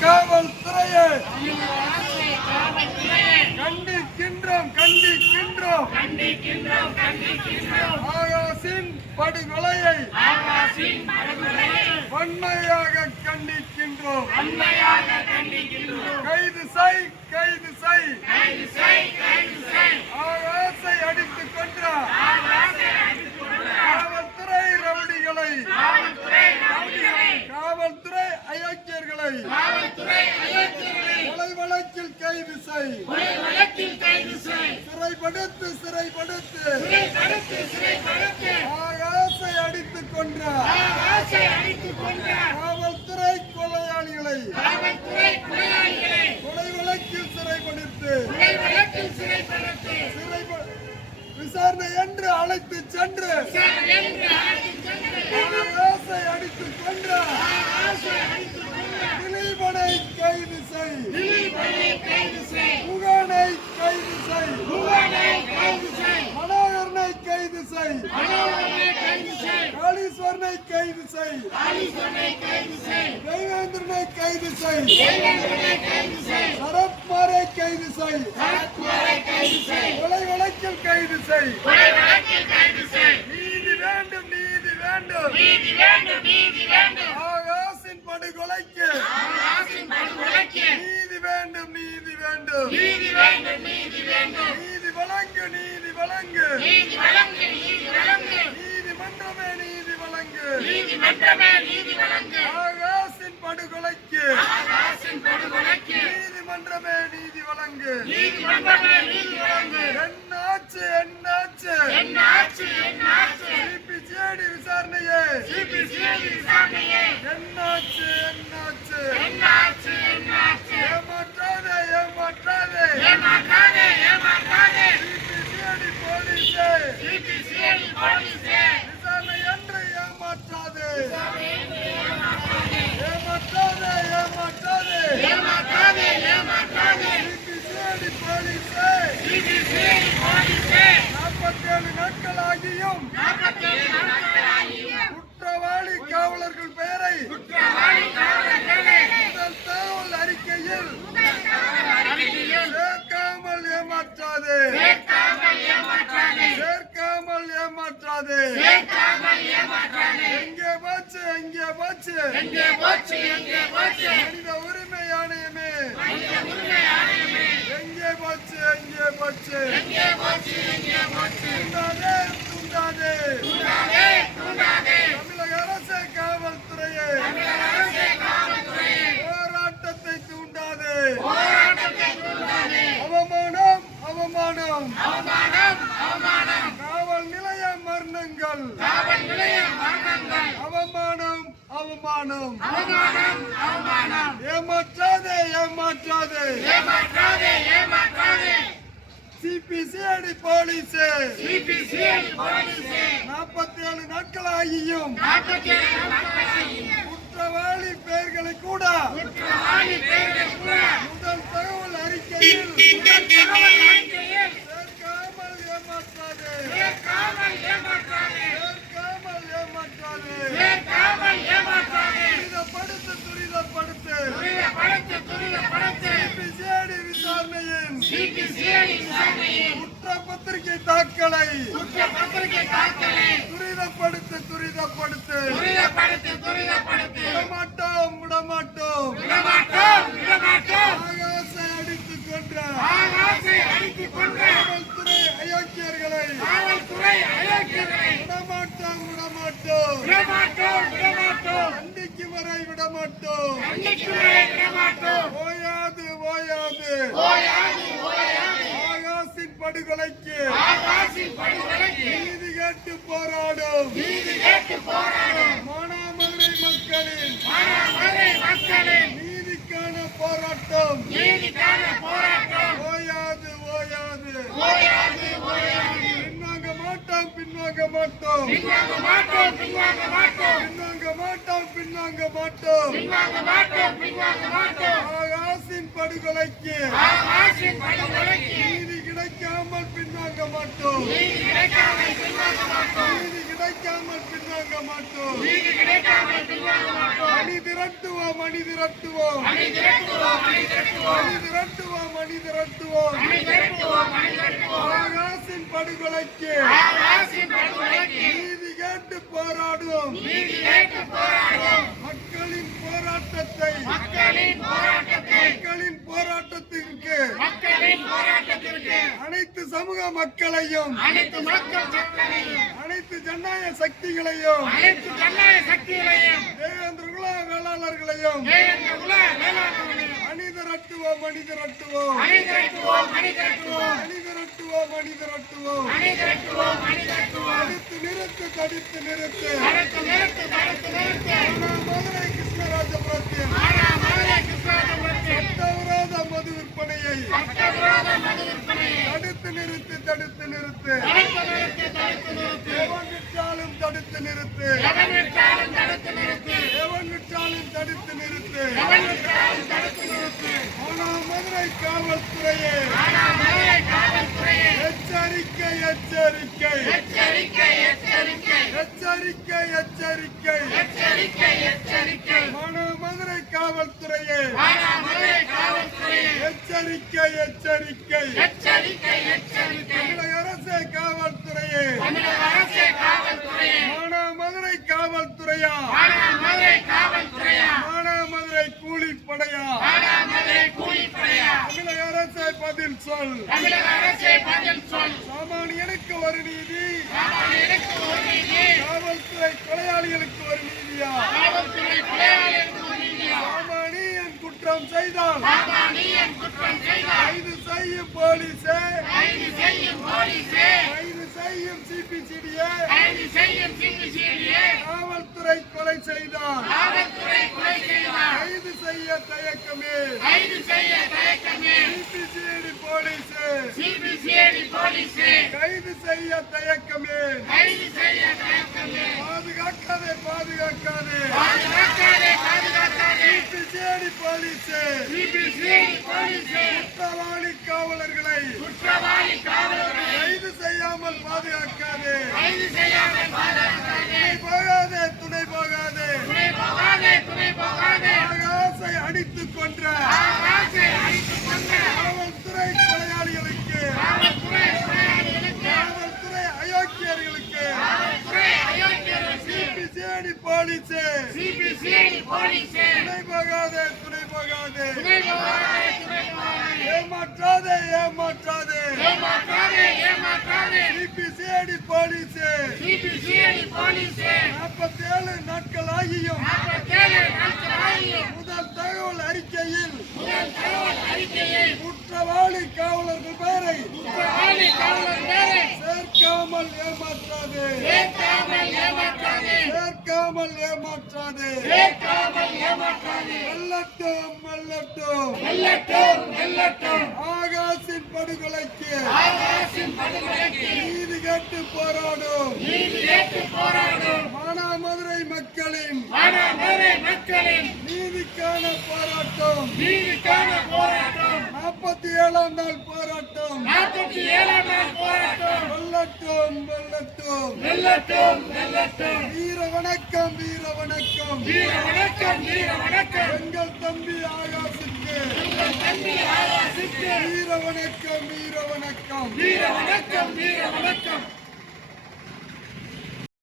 காவல்துறையை கண்டிக்கின்றோம் கண்டிக்கின்றோம் ஆகாஷின் படுகொலையை வன்மையாக கண்டிக்கின்றோம். கைது செய் கைது செய் ஆகாஷை அடித்துக் கொன்ற காவல்துறை ரவுடிகளை காவல்துறை அயோக்கியர்களை கொலை வழக்கில் கைது செய் சிறைப்படுத்து சிறைப்படுத்து ஆகாஷை அடித்துக் கொன்ற காவல்துறை கொலையாளிகளை கொலை வழக்கில் சிறைப்படுத்து விசாரணை என்று அழைத்து சென்று ஆகாஷை அடித்துக் கொன்ற திலீபனை கைது செய் முகனை கைது செய் மனோகரனை கைது செய் காளீஸ்வரனை கைது செய் தேவேந்திரனை கைது செய் சரத்குமாரை கைது செய் கொலை வழக்கில் கைது செய் நீதி வேண்டும் நீதி வேண்டும் ஆகாஷின் படுகொலைக்கு நீதி வேண்டும் நீதி வழங்கு நீதிமன்றமே நீதி வழங்கு ஆகாஷின் படுகொலைக்கு நீதிமன்றமே நீதி வழங்கு என்னாச்சு சிபிசிஐடி விசாரணையே என்னாச்சு ஏமாற்றாதே சிபிசிஐடி போலீஸே விசாரணை என்று ஏமாற்றாதே சிபிசிஐடி போலீஸே 47 நாட்களாகியும் குற்றவாளி காவலர்கள் பெயரை முதல் தகவல் அறிக்கையில் சேர்க்காமல் ஏமாற்றாதே எங்கே போச்சு மனித உரிமை ஆணையமே எங்கே போச்சு தூண்டாதே தமிழக அரசு காவல்துறையே போராட்டத்தை தூண்டாதே அவமானம் காவல் நிலைய மரணங்கள் அவமானம் ஏமாற்றாதே சிபிசிஐடி போலீஸே 47 நாட்களாகியும் குற்றவாளி பெயர்களை கூட முதல் தகவல் அறிக்கையில் சேர்க்காமல் ஏமாற்றாதே துரிதப்படுத்து சிபிசிஐடி விசாரணையின் குற்றப்பத்திரிகை தாக்கலை துரிதப்படுத்து விடமாட்டோம் ஆகாஷை அடித்துக் கொன்ற காவல்துறை அயோக்கியர்களை விடமாட்டோம் கண்டிக்கு வரை விடமாட்டோம் ஆகாஷின் படுகொலைக்கு நீதி கேட்டு போராடும் மானாமதுரை மக்களின் நீதிக்கான போராட்டம் ஓயாது பின்வாங்க மாட்டோம் ஆகாஷின் படுகொலைக்கு நீதி கிடைக்காமல் பின்வாங்க மாட்டோம். நீதி கிடைக்காமல் பின்வாங்க மாட்டோம். அணி திரட்டுவோம், அணி திரட்டுவோம், அணி திரட்டுவோம், அணி திரட்டுவோம். ஆகாசின் படுகொலைக்கு நீதி கேட்டு போராடுவோம். மக்களின் போராட்டத்தை மக்களின் போராட்டத்திற்கு அனைத்து சமூக மக்களையும் அனைத்து ஜனநாயக சக்திகளையும் தேவேந்திர குல வேளாளர்களையும் அணி திரட்டுவோம், அணி திரட்டுவோம், அணி திரட்டுவோம், அணி திரட்டுவோம். தடுத்து நிறுத்து, தடுத்து நிறுத்து. மதுரை கிருஷ்ணராஜபுரத்தில் சட்டவிரோத மது விற்பனையை தடுத்து நிறுத்து, தடுத்து நிறுத்து. எவன் விற்றாலும் தடுத்து நிறுத்து, எவன் விற்றாலும் தடுத்து நிறுத்து. ஆனால் மதுரை காவல்துறையே எச்சரிக்கை, எச்சரிக்கை, எச்சரிக்கை, எச்சரிக்கை. மதுரை காவல்துறையே எச்சரிக்கை, எச்சரிக்கை. தமிழக அரசே காவல்துறையே, மதுரை காவல்துறையா, மதுரை கூலிப்படையா, தமிழக அரசே பதில் சொல். சாமானியனுக்கு ஒரு நீதி, காவல்துறை கொலையாளிகளுக்கு ஒரு நீதியா? சாமானியன் குற்றம் செய்தால் கைது செய்யும் போலீஸே, கைது செய்யும் சிபிசிடிஏ. காவல்துறை கொலை செய்தால் கைது செய்ய தயக்கமே, சிபிசிடி போலீஸே, கைது செய்ய தயக்கமே. பாதுகாக்காதே, பாதுகாக்காதே, சிபிசிடி போலீஸே. குற்றவாளி காவலர்களை கைது செய்யாமல் பாதுகாக்காதே. துணை போகாதே, ஆகாசை அடித்துக் கொன்ற காவல்துறை கொலையாளிகளுக்கு, காவல்துறை அயோக்கியர்களுக்கு சிபிசிடி போலீஸே துணை போகாதே, துணை போகாதே. ஏமாற்றாதே, ஏமாற்றாதே, சிபிசிடி போலீஸே. 47 நாட்கள் ஆகியும் முதல் தகவல் அறிக்கையில் குற்றவாளி காவலர்கள் பேரை சேர்க்காமல் ஏமாற்றாதே, சேர்க்காமல் ஏமாற்றாதே. வெல்லட்டும், ஆகாசின் படுகொலைக்கு நீதி கேட்டு போராடும் மானாமதுரை மக்களின் நீதிக்கான போராட்டம். 47ஆம் நாள் போராட்டம். வெல்லட்டும். வீர வணக்கம், வீர வணக்கம். எங்கள் தம்பி ஆகாசுக்கு வீர வணக்கம், வீர வணக்கம்.